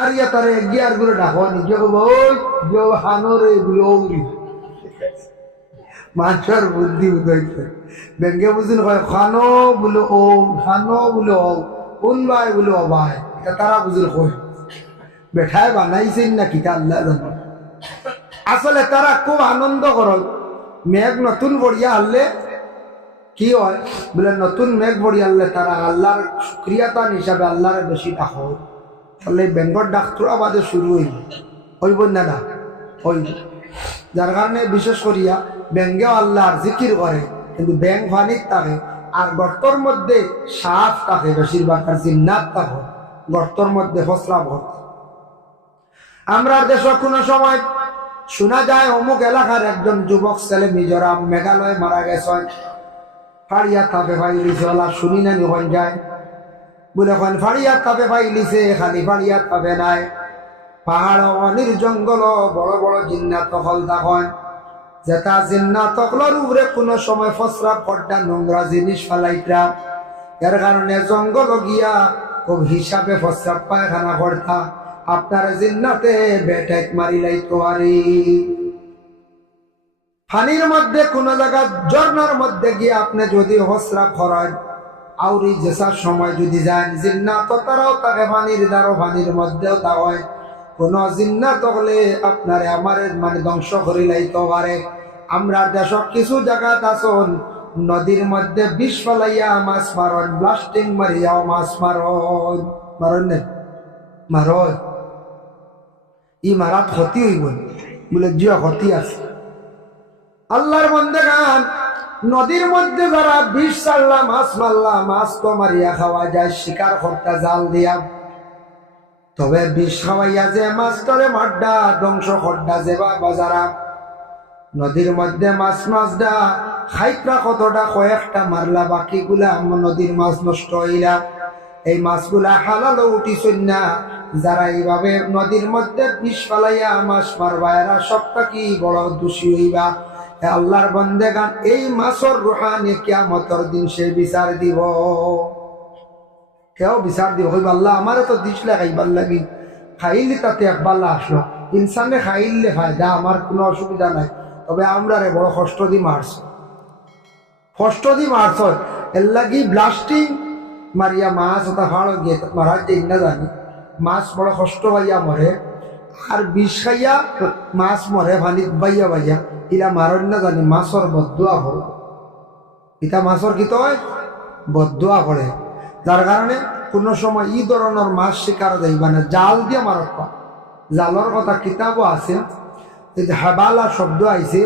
আর ইয়া তারে গিয়ার করে ডাকো, নিজে কব ওই যে হানরে ওরি মানুষের বুদ্ধি উদয়ছে ব্যাংকে বুঝিন কয় খানো বলে, ও খানো বলে, ও, কোন ভাই, বলে ভাই? এটা তারা বুঝিল কয়। বেঠায় বানাইছেন না কিতা আল্লাহ জানো। আসলে তারা খুব আনন্দ করল। মেঘ নতুন বড়িয়া আনলে কি হয়? বলে, নতুন মেঘ বড়িয়া আনলে তারা আল্লাহর সুক্রিয়াতান হিসাবে আল্লাহর বেশি ডাক। তাহলে বেঙ্গর ডাক্তার আমাদের শুরু হইল। হইব না না, হইব। যার কারণে বিশেষ করিয়া ব্যাঙ্গেও আল্লাহর জিকির করে, কিন্তু ব্যাংক ফানিত থাকে। আর গর্তর মধ্যে সাপ থাকে, বেশিরভাগ আর জিন্নাত থাকে। গর্তর মধ্যে ফসলা ভর্তি আমরা দেশ কোনো সময় শোনা যায় অমুক এলাকার একজন যুবক ছেলে মিজোরাম, মেঘালয় মারা গেছেন ফাড়িয়া থাকে ফাইলিছে ওলা শুনি না নিহন যায়। বলে, এখন ফাড়িয়া তাপে ফাইলিছে খালি ফাড়িয়া তাপে নাই। পাহাড় অনির জঙ্গল, বড় বড় জিন্নাত তখন তখন যেটা জিন্নাত তকলর উপরে কোনো সময় ফসরা ফড্ডা নোংরা জিনিস ফেলাইতা এর কারণে জঙ্গল গিয়া খুব হিসাবে ফসরা, পায়খানা করতা। আপনার জিন্নাতে বেটেক মারি লাইতো আরি। পানির মধ্যে কোন জায়গা, ঝর্ণার মধ্যে গিয়ে আপনি যদি হসরা খরান আউরি জেসার সময় যদি যান জিন্নাত তারাও তাকে পানির দ্বারো পানির মধ্যেও তা হয়। কোন জিন্নাত হলে আপনারে আমার মানে ধ্বংস করে লাইতে পারে। আমরা দেশ কিছু জায়গাত আসন নদীর মধ্যে বিষ ফলাইয়া মাছ মারন ব্লাস্টিং মারিয়াও মাছ মারন। মারন নে? মারন। ই মারাত ক্ষতি হইব বলে জিয়া ক্ষতি আছে। আল্লাহর মধ্যে গান নদীর মধ্যে যারা বিষ চাল্লা মাছ মারলা, মাছ তো মারিয়া খাওয়া যায়, শিকার করতে জাল দিয়া। তবে বিষ খাওয়াইয়া যে মাছ ধরে, মাড্ডা, ধ্বংস খড্ডা যে বা বাজারা। নদীর মধ্যে মাছ মাছ দা খাইত্রা কতটা কয়েকটা মারলা, বাকিগুলা নদীর মাছ নষ্ট হইলা। এই মাছগুলা হালালো উঠিছই না যারা এইভাবে নদীর মধ্যে বিষ ফালাইয়া মাছ মারবা, এরা সবটা কি বড় দোষী হইবা? আল্লাহর বন্দে গান এই মাছর রুহানি কিয়ামতর দিন সে বিচার দিব। কেউ বিচার দিব? হইবা আল্লাহ, আমারে তো দিস খাইবার লাগি। খাইলে তাতে একবাল্লা আসলো। ইনসানে খাইলে ফায়দা, আমার কোনো অসুবিধা নাই। তবে আমরা রে বড় কষ্ট দি মারছ। কষ্ট দি মারছ। এর লাগি ব্লাস্টিং মারিয়া মাছ ওটা ফাড় গিয়ে মারার যে না জানি। মাছ বড় কষ্ট পাইয়া মরে। আর বিষ খাইয়া মাছ মরে পানিত বাইয়া বাইয়া। ইলা মারন না জানি মাছর বদুয়া হল। ইটা মাছর কি হয় বদুয়া করে যার কারণে কোনো সময় ই ধরনের মাছ শিকার যাইবা না জাল দিয়ে মারত পা। জালর কথা কিতাবও আছে। হাবালা শব্দ আইছে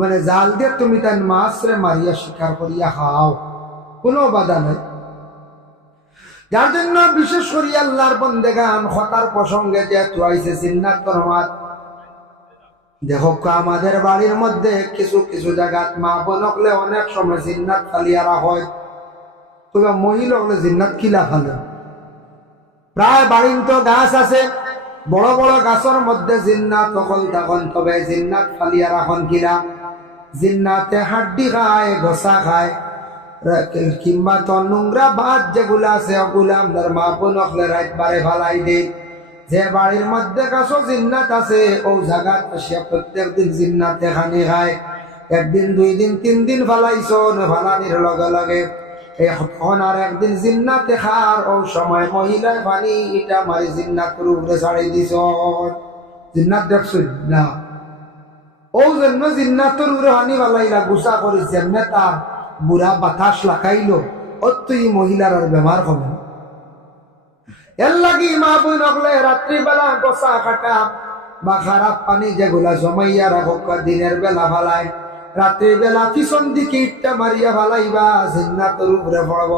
মানে জাল দিয়ে তুমি তাই মাছ রে মারিয়া শিকার করিয়া খাও। কোনো বাধা নাই। যার জন্য বিশেষ করি আল্লাহর বন্দেগান, হতার প্রসঙ্গে তরমাত দেখো আমাদের বাড়ির মধ্যে কিছু কিছু জায়গাত মা বনকলে অনেক সময় জিন্নাত ফালিয়ারা হয়। তবে মহিলকলে জিন্নাত কিলা ফালে? প্রায় বাড়ির তো গাছ আছে। বড় বড় গাছের মধ্যে জিন্নাত তখন তখন তবে জিন্নাত ফালিয়ারা এখন কিলা? জিন্নাতে হাড্ডি খায় গোসা খায়। কিংবা তো নোংরা ভাত যেগুলো আছে ওগুলো আমাদের মা বোন হলে রাত বারে যে বাড়ির মধ্যে কাছো জিন্নাত আছে, ও জায়গাত সে প্রত্যেক দিন জিন্নাতে খানি খায়। একদিন, দুই দিন, তিন দিন ফালাইছ ফালানির লগে লগে। এখন আর একদিন জিন্নাতে খার ও সময় মহিলায় পানি ইটা মারি জিন্নাতের উপরে ছাড়াই দিছ। জিন্নাত দেখছ? না। ও জন্য জিন্নাতের উপরে হানি ফালাইলা, গুসা করিস এমনি তার বুড়া বাতাস লাগাইল অত্যই মহিলার আর বেমার হবে এর লাগি মা বই নকলে রাত্রিবেলা গোসা কাটা, বা খারাপ পানি যেগুলা জমাইয়া রাখক দিনের বেলা ফালাই রাত্রিবেলা পিছন দিকে ইটটা মারিয়া ফালাইবা জিন্নাতের উপরে পড়ব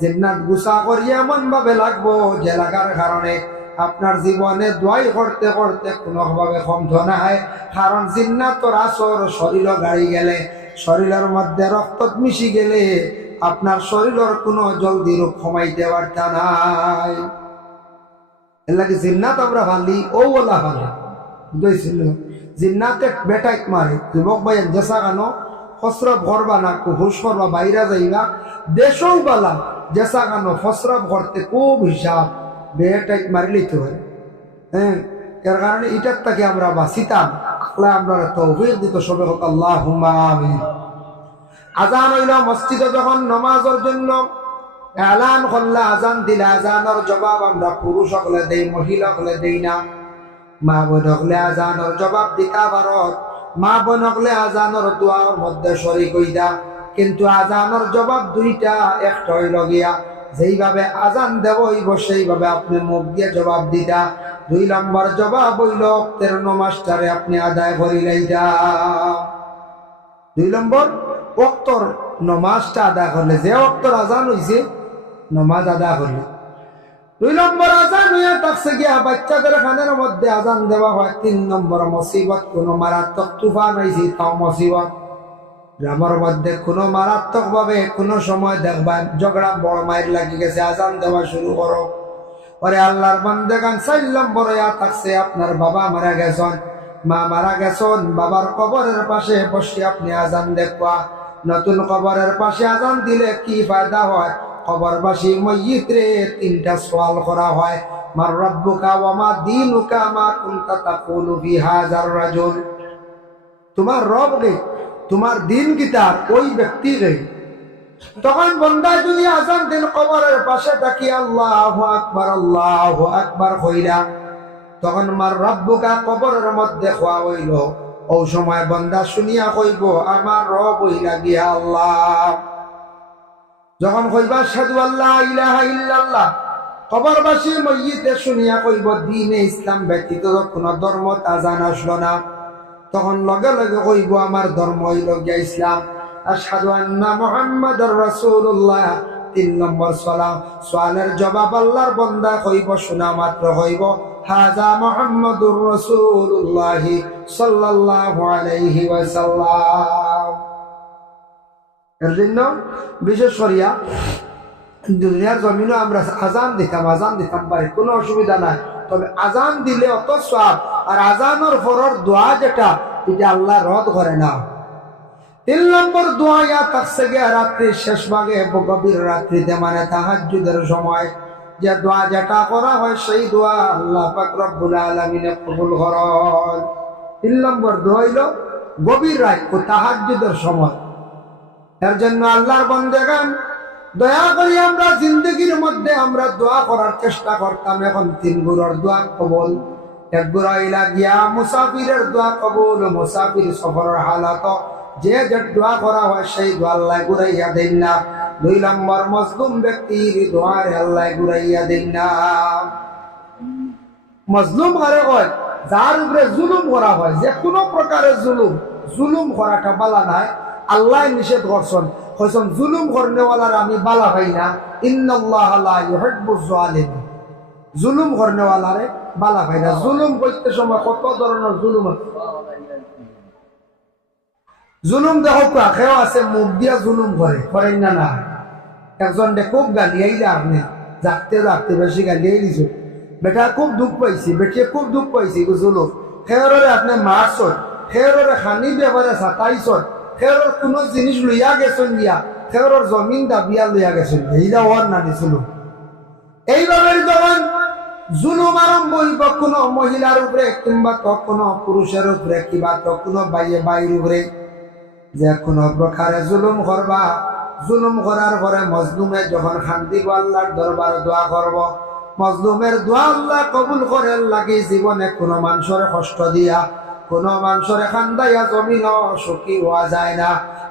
জিন্নাত গুসা করিয়া এমন ভাবে লাগবো যে লাগার কারণে আপনার জীবনে দোয়াই করতে করতে কোনোভাবে কমত না হয় কারণ জিন্নাতর আসর শরীর গাড়ি গেলে। শরীরের মধ্যে রক্ত মিশি গেলে আপনার শরীরের কোনো জলদি রোগ কমাইতে পারতা নাই। এর লাগে জিন্নাত আমরা ভালি, ও ওলা ভালো। বুঝেছিল জিন্নাতে বেটাইক মারে। যুবক ভাই জেসা কানো ফসরব করবা না হুশ করবা বাইরা যাইবা। দেশও বালা, জেসা কানো ফসরব করতে খুব হিসাব। বেটাইক মারি লইতে হয়। হ্যাঁ এর কারণে এটার থেকে আমরা বাঁচিতাম। আল্লাহ আমরা তৌফিক দিত সবে হোক আল্লাহ আজান হইল মসজিদে যখন নমাজের জন্য এলান করলে আজান দিলে আজানের জবাব আমরা পুরুষ হলে দেই মহিলা হলে দেই না। মা বোন হলে আজানের জবাব দিতা ভারত মা বোন হলে আজানের দোয়ার মধ্যে শরিক হইতা, কিন্তু আজানের জবাব দুইটা, একটা হইল গিয়া, যেইভাবে আজান দেব হইব, সেইভাবে আপনি মুখ দিয়ে জবাব দিতা। দুই নম্বর জবাব হইল তের নমাস্টারে আপনি আদায় করিলাইতা দুই নম্বর অক্তর নমাজটা আদায় করলে, যে অক্তর আজান হইছে, নমাজ আদায় করলে। দুই নম্বর আজান হইয়া থাকছে গিয়া বাচ্চাদের খানের মধ্যে আজান দেওয়া হয়। তিন নম্বর মুসিবত, কোনো মারাত্মক তুফান হয়েছে তাও মুসিবত। গ্রামের মধ্যে কোনো মারাত্মক ভাবে কোনো সময় দেখবা, ঝগড়া বড় মায়ের লাগি গেছে, আজান দেওয়া শুরু করো। পরে আল্লাহর বন্দে গান চার নম্বর ইয়া থাকছে আপনার বাবা মারা গেছেন। মা মারা গেছেন, বাবার কবরের পাশে বসে আপনি আজান দেখবা নতুন কবরের পাশে আজান দিলে কি ফায়দা হয়? কবরবাসী ময়িত্রে তিনটা সওয়াল করা হয়। মার রব্বুকা ওয়া মা দীনুকা মা কুনতা তাকুলু ফি হাযার রাজুল। তোমার রব গে তোমার দিন কি তার? ওই ব্যক্তি গে তখন বন্দা যদি আজান দিন কবরের পাশে তাকি আল্লাহ আকবার আল্লাহ আকবার হইলা তখন মার রব্বুকা কবরের মধ্যে খোয়া হইল। ও সময় বন্দা শুনিয়া কইব, আমার রব হইলা গিয়া আল্লাহ। যখন কইবা সাধু আল্লাহ ইলাহা ইল্লাল্লাহ। কবরবাসী মইতে শুনিয়া কইব, দিনে ইসলাম ব্যতীত কোন ধর্ম আজান আসলো না। তখন লগে লগে কইব, আমার ধর্ম হইল গিয়া ইসলাম। আশহাদু আন্না তিন নম্বর জবাব আল্লাহর শোনা মাত্র রাসূলুল্লাহ সাল্লাল্লাহু আলাইহি ওয়াসাল্লাম। এর জন্য বিশেষ করিয়া দুনিয়ার আমরা আজান দিতাম আজান দিতাম পারি, কোনো অসুবিধা নাই। তবে আজান দিলে অত সব আর আজানোর পরের দোয়া যেটা, এটা আল্লাহ রদ করে না তিন নম্বর দোয়া ইয়া থাকছে গিয়া রাত্রির শেষ ভাগে গভীর রাত্রিতে মানে তাহাজ্জুদের সময় যে দোয়া যেটা করা হয় সেই দোয়া আল্লাহ পাক রব্বুল আলামিনে কবুল করেন। তিন নম্বর দোয়া হইল গভীর রাত ও তাহাজ্জুদের সময়। এর জন্য আল্লাহর বন্দেগান দয়া করি আমরা জিন্দগির মধ্যে আমরা দোয়া করার চেষ্টা করতাম, এখন তিন গুরুর দোয়া কবল। এক গুড়া ইলা গিয়া মুসাফিরের দোয়া কবল, মুসাফির সফরের হালাত যে দোয়া করা হয় সেই দোয়া আল্লাহ ঘুরাইয়া দেন না। দুই নম্বর মজলুম ব্যক্তির দোয়ারে আল্লাহ ঘুরাইয়া দেন না। মজলুম কারে কয়, যার উপরে জুলুম করা হয়, যে কোনো প্রকারের জুলুম জুলুম করাটা বালা নাই। আল্লাহ নিষেধ করছেন, কইছেন, জুলুম করনেওয়ালার আমি বালা ভাই না। জালিমিন জুলুম করনেওয়ালারে বালা ভাই না। জুলুম করতে সময় কত ধরনের জুলুম জুলুম দেখো কাকেও আছে, মুখ দিয়া জুলুম করে করেন না না একজন খুব গালি আইলে আপনি জাগতে জাগতে বেশি গালি আই দিছো। বেটা খুব দুঃখ পাইছি, বেটিয়ে খুব দুঃখ পাইছি জুলুম সেয়রে আপনি মারছন সেয়রে খানি ব্যাপারে চাতাইছন সেয়র কোনো জিনিস লইয়া গেছেন দিয়া সেয়র জমিন দাবিয়া লইয়া গেছেন এইটা ওর না দিছিল। এইভাবে যখন জুলুম আরম্ভ হইব, কোনো মহিলার উপরে কিংবা তো কোনো পুরুষের উপরে কিংবা তো কোনো বাইয়ে বাইর উপরে যে কোনো প্রকারে জুলুম করবা, জুলুম করার পরে মজলুমে যখন শান্তি আল্লাহর দরবার দোয়া করব। মজলুমের দোয়া আল্লাহ কবুল করে লাগি জীবনে কোনো মানুষের কষ্ট দিয়া, কোনো মানুষের খান্দাইয়া জমিন সুখী হওয়া যায় না।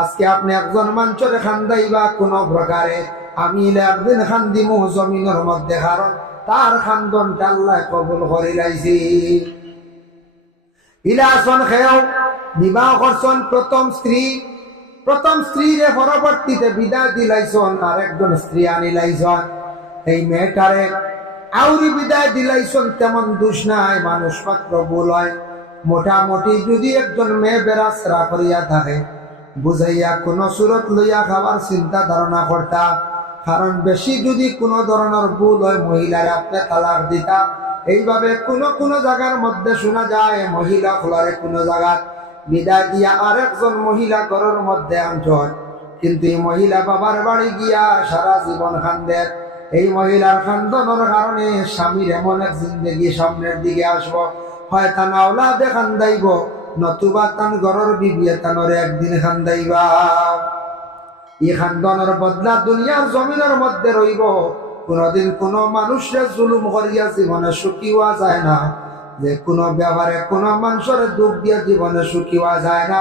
আজকে আপনি একজন মানুষের খান্দাইবা কোনো প্রকারে, আমি একদিন খান্দিমু জমিনের মধ্যে, কারণ তার খান্দনটা আল্লাহ কবুল করে লাইছি। ইলাসন খেয়েও বিবাহ করছেন প্রথম স্ত্রী প্রথম স্ত্রীরে পরবর্তীতে বিদায় দিলাইছন আর একজন স্ত্রী আনিলাইছন এই মেয়েটারে আউরি বিদায় দিলাইছন তেমন দুষ নাই মানুষ মাত্র ভুল হয়। মোটামুটি যদি একজন মেয়ে বেড়াচরা করিয়া থাকে বুঝাইয়া কোন সুরত লইয়া খাবার চিন্তা ধারণা করতা কারণ বেশি যদি কোনো ধরনের ভুল হয় মহিলারা আপনি দিতা। এইভাবে কোন কোন জায়গার মধ্যে শোনা যায়, মহিলা খোলারে কোনো জায়গার বিদায় দিয়া আরেকজন মহিলা ঘরের মধ্যে আনছন। কিন্তু এই মহিলা বাবার বাড়ি গিয়া সারা জীবন খান্দের এই মহিলার খান্দনের কারণে স্বামীর এমন এক জিন্দগি সামনের দিকে আসব। হয় তা তান আওলাদে খান্দাইব নতুবা তান ঘরের বিবিয়ে তানরে একদিন খান্দাইবা এই খান্দনের বদলা দুনিয়ার জমিনের মধ্যে রইব। কোনদিন কোন মানুষের জুলুম করিয়া জীবনে সুখী হওয়া যায় না। যে কোনো ব্যাপারে কোনো মানুষের দুঃখ দিয়ে জীবনে সুখী হওয়া যায় না।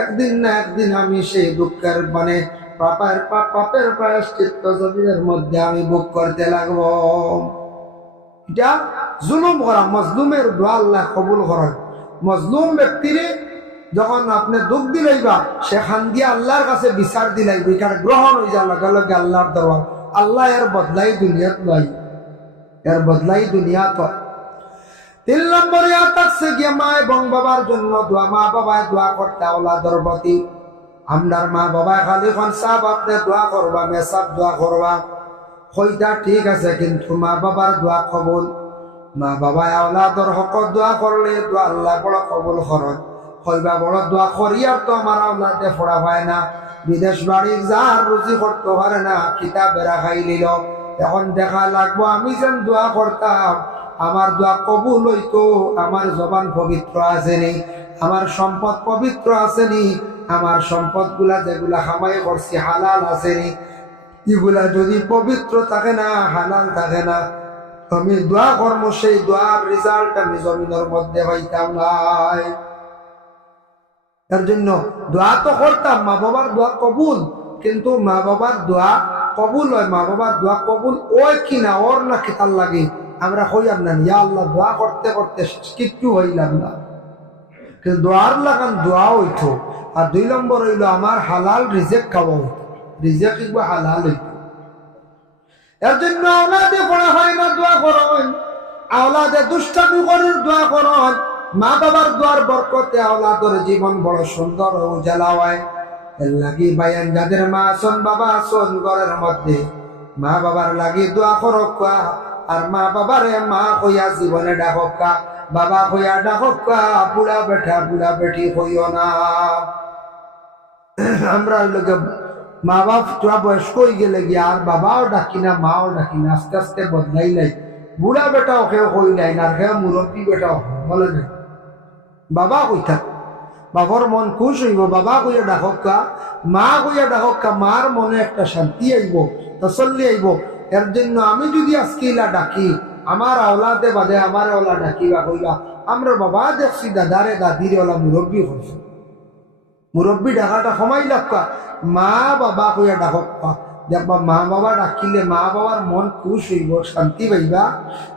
একদিন না একদিন আমি সেই দুঃখের মানে পাপের পাপের প্রায়শ্চিত্ত জমিনের মধ্যে আমি বুক করতে লাগবো। এটা জুলুম করা, মজলুমের দোয়া আল্লাহ কবুল করেন। মজলুম ব্যক্তিরে যখন আপনি দুঃখ দিলাইবা সেখান দিয়ে আল্লাহর কাছে বিচার দিলাইব এখানে গ্রহণ হয়ে যাওয়ার লগে লগে আল্লাহর দরবার আল্লাহ এর বদলাই দুনিয়াত লয় এর বদলাই দুনিয়াত। হয় তিন নম্বরে আর থাকছে গিয়ে মা এবং বাবার জন্য দোয়া। মা বাবায় দোয়া করতে ওলাদর প্রতি। আমরার মা বাবায় খালি খন সাপ আপনি দোয়া করবা মেসাব দোয়া করবা। হইতা ঠিক আছে, কিন্তু মা বাবার দোয়া কবুল। মা বাবায় আওলাদর হক দোয়া করলে দোয়া আল্লাহ বড় কবুল করন। হইবা বড় দোয়া করিয়ার তো আমার আওলাদে ফোড়া হয় না। বিদেশ বাড়ির যার রুচি করতে পারে না, কিতাব বেড়া খাই নিল। এখন দেখা লাগবো, আমি যেন দোয়া করতাম, আমার দোয়া কবুল হইতো, আমার জবান পবিত্র আসেনি, আমার সম্পদ পবিত্র আসেনি, আমার সম্পদগুলা যেগুলা খামাই করছি হালাল আসেনি। এগুলা যদি পবিত্র থাকে না, হালাল থাকে না। আমি দোয়া কর্ম সেই দোয়ার রেজাল্ট আমি জমিনের মধ্যে হইতাম নাই। তার জন্য দোয়া তো করতাম, মা বাবার দোয়া কবুল। কিন্তু মা বাবার দোয়া কবুল হয়, মা বাবার দোয়া কবুল ওই কিনা, ওর না কিতার লাগে। আমরা হইয়াম না, ইয়া আল্লাহ, দোয়া করতে করতে কিচ্ছু হইলাম না। কিন্তু দোয়ার লাগান দোয়া হইতো। আর দুই নম্বর হইল আমার হালাল রিজেক খাওয়া হইতো। রিজেক কিংবা হালাল হইতো এর জন্য আওলাদে পড়া হয় না, দোয়া করন আওলাদে দুষ্টামি করার দোয়া করন মা বাবার দোয়ার বরকতে আওলাদর জীবন বড় সুন্দর ও উজালা হয়। লাগি বায়ান যাদের মা আসন, বাবা আসন ঘরের মধ্যে। মা বাবার লাগি দোয়া করকা আর মা বাবারে মা হইয়া জীবনে ডাকা বাবা হইয়া ডাকা বুড়া বেঠা, বুড়া বেটি হইও না। আমরা মা বাপ তোরা বয়স্ক হয়ে গেলে গিয়ে আর বাবাও ডাকি না, মাও ডাকি না, আস্তে আস্তে বদলাই নাই বুড়া বেটাও কেউ হই নাই না মুরব্বী বেটাও বলে নাই। বাবা কই থাক? বাবার মন খুশ হইব, বাবা কইয়া ডাকা মা কইয়া ডাকা মার মনে একটা শান্তি আইব তসল্লি আইব এর জন্য আমি যদি আজকে ইলা ডাকি আমার আওলাদে বাদে আমার ওলা ডাকিবা কইবা আমরা বাবা দেখছি দাদারে দাদিরে ওলা মুরব্বী হয়েছে মুরব্বী ডাকাটা সময় লাগবা মা বাবা কইয়া ডাকা দেখবা মা বাবা ডাকিলে মা বাবার মন খুশ হইব, শান্তি পাইবা।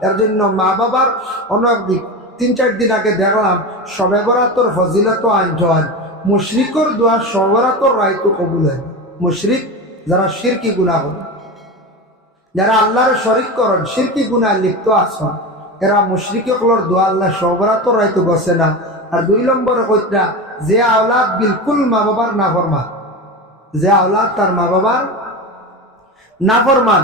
এর জন্য মা বাবার অনেক দিক তিন চার দিন আগে দেখলাম সবে বরাতর ফজিলত আঞ্জন মুশরিকর দোয়া সবরাতর রায়তো কবুল হয়। মুশরিক যারা শিরকি গুণা করে, যারা আল্লাহর শরিক করেন শিরকি গুণা লিপ্ত আসন এরা মুশরিকগুলোর দোয়া আল্লাহ সবরাতর রায়তো বসে না। আর দুই নম্বরে কইটা যে আওলাদ বিলকুল মা বাবার না ফরমান যে আওলাদ তার মা বাবার নাফরমান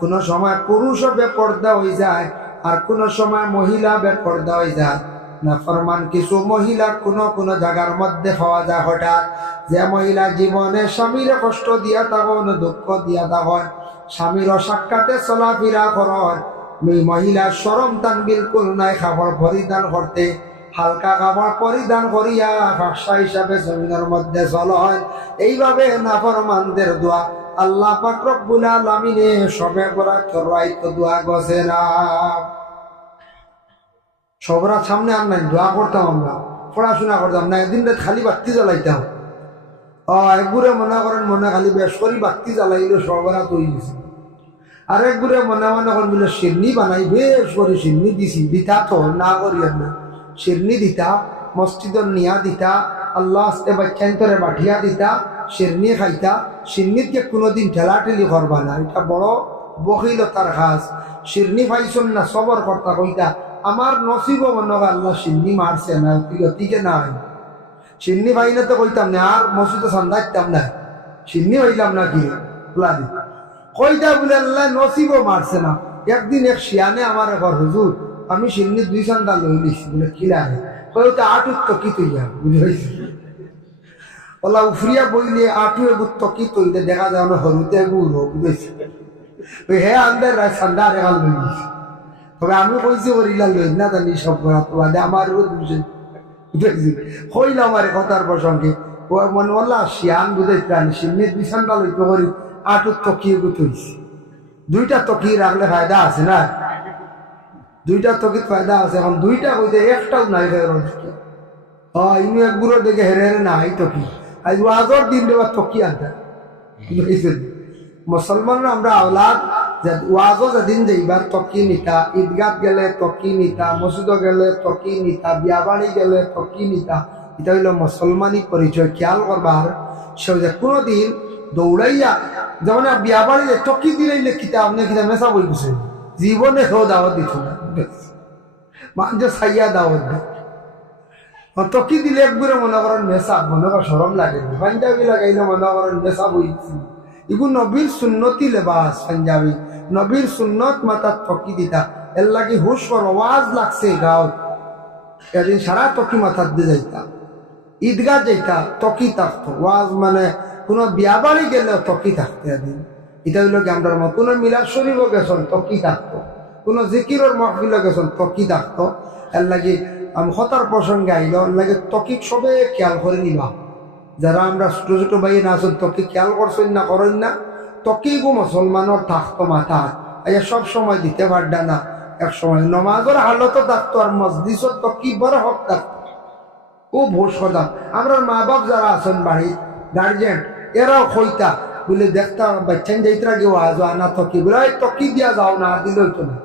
কোন সময় পুরুষও বেপর্দা হয়ে যায় আর কোন সময় মহিলা বেপর্দা হয়ে যায়। না, ফরমান, কিছু মহিলা কোন কোন জায়গার মধ্যে পাওয়া যায় হঠাৎ। যে মহিলা জীবনে স্বামীর কষ্ট দিয়া তখন দুঃখ দিয়া তখন স্বামীর সাক্ষাতে চলাফেরা করেন। এই মহিলার সরম তান বিলকুল নাই, খাবার পরিধান করতে। হালকা কাপড় পরিধান করিয়া ভাষা হিসাবে জমিনের মধ্যে চলন এইভাবে নাফরমানদের দোয়া আল্লাহ পাক রব্বুল আলামিনে সবে করা চরাইত দোয়া গছে না। সবরা সামনে আর নাই, দোয়া করতাম আমরা, পড়াশোনা করতাম না একদিন খালি বাতি জ্বালাইতাম। ও একগুড়ে মনে করেন, মনে খালি বেশ করি বাতি জ্বালাইলে সবরা তৈরি গেছে। আর একগুড়ে মনে মনে করেন, বলে সিরনি বানাই, বেশ করে সিরনি দিছি, দিতা তো, না করি না। সিরনি দিতা মসজিদর নিয়া দিতা, আল্লাহ আস্তে বাচ্চান্তরে বাঠিয়া দিতা, শিরনি খাইতা সিরনিতকে কোনোদিন ঠেলাঠেলি করবা না। এটা বড় বহিল তার খাস শিরনি পাইছন না, সবর কর্তা কইতা, আমার নসিব মনে আল্লাহ সিন্নি মারছে না তিকে না সিন্নি পাইলে তো কইতাম না, আর মসজিদে সন্ধ্যা দিতাম না। সিন্নি হইলাম না কি? কইতা বলে, আল্লাহ নসিব মারছে না। একদিন এক শিয়ানে আমার এবার হুজুর আমি সিন্নি দুই সন্ধ্যা লই নিছি বলে খিলানে কইতা আটুত তো কি তুই বুঝে হয়েছে ওলা উফরিয়া বইলে আটু এগুর তকি তৈলে দেখা যায় না হরুতে এগুর বুঝেছি ওই হে আন্দার রায় সান্দা রেখাল লই নিছি তবে আমি কইছি ওরিলা লই না জানি সব মানে আমার বুঝে বুঝেছি হইল আমার কথার প্রসঙ্গে। ও মনে বললা শিয়ান বুঝে প্রাণী সিন্নির বিছানটা লইতে করি আটুর তকি এগু তৈছি। দুইটা তকি রাখলে ফায়দা আছে না? দুইটা তকির ফায়দা আছে, এখন দুইটা কইতে একটাও নাই ফেরত হ্যাঁ ইনু একগুলো দেখে হেরে হেরে না এই তকি আজ ওয়াজর দিন দেওয়া তকি আনতে বুঝেছেন মুসলমানরা আমরা আওলাদ ওয়াজও যেদিন যাইবার তকি নিতা ঈদগাত গেলে তকি নিতা মসজিদ গেলে তকি নিতা, বিয়া বাড়ি গেলে তকি নিতা, এটা হইল মুসলমানি পরিচয়, খেয়াল করবার। সে যে কোনোদিন দৌড়াইয়া, যেমন বিয়া বাড়িতে তকি দিলে কিতা আপনি কিতা মেসা বই গেছে জীবনে হেও দাওয়াত দিত না। মানুষ সাইয়া দাওয়াত দেয়। তকি দিলে একবারে মনে করেন মেসা মনে করেন সরম লাগে। পাঞ্জাবি লাগাইলে মনে করেন মেসা বইছি। এগুলো নবীর সুন্নতি লেবাস, পাঞ্জাবি। নবীর সুন্নত মাতার তকি দিতা। এর লাগি হুশ কর, ওয়াজ লাগছে গাও। এদিন সারা তকি মাথার দিয়ে যাইতা। ঈদগাহ যাইতা তকি থাকতো। ওয়াজ মানে কোনো বিয়া বাড়ি গেলেও তকি থাকতো এদিন এটা হইল কি আমরা কোনো মিলাদ শরীফ গেছন তকি থাকতো কোনো জিকিরর মহফিল গেছন তকি থাকতো এর লাগি আমি হতার প্রসঙ্গে আইল লাগে তকি সবে খেয়াল করে নিবা। যারা আমরা ছোট ছোট ভাই না আছেন তকি খেয়াল করছেন না, করেন না? তকি গো মুসলমানের থাকতো মাথা আইয়া সব সময় দিতে পারডা না। এক সময় নমাজের হালতও থাকতো আর মসজিদত তকি বড় হক থাকতো ও ভোজ করতাম আমরা মা বাপ যারা আছেন বাড়ি গার্জেন এরাও খইতা। বলে দেখতাম বাচ্চান যাইতরা কেউ আজ আনা তকি বলে তকি দিয়া যাও না দিলে হইতো না